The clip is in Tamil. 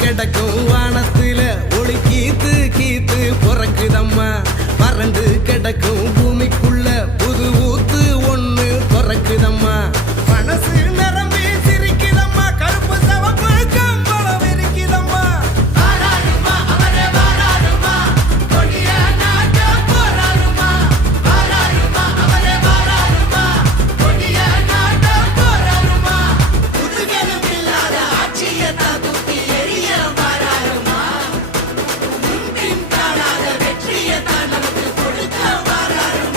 கிடக்கும் வானத்துல ஒளி கீத்து கீத்து பொறக்குதம்மா வறண்டு கிடக்கும் பூமிக்குள்ள புது ஊத்து ஒண்ணு பொறக்குதம்மா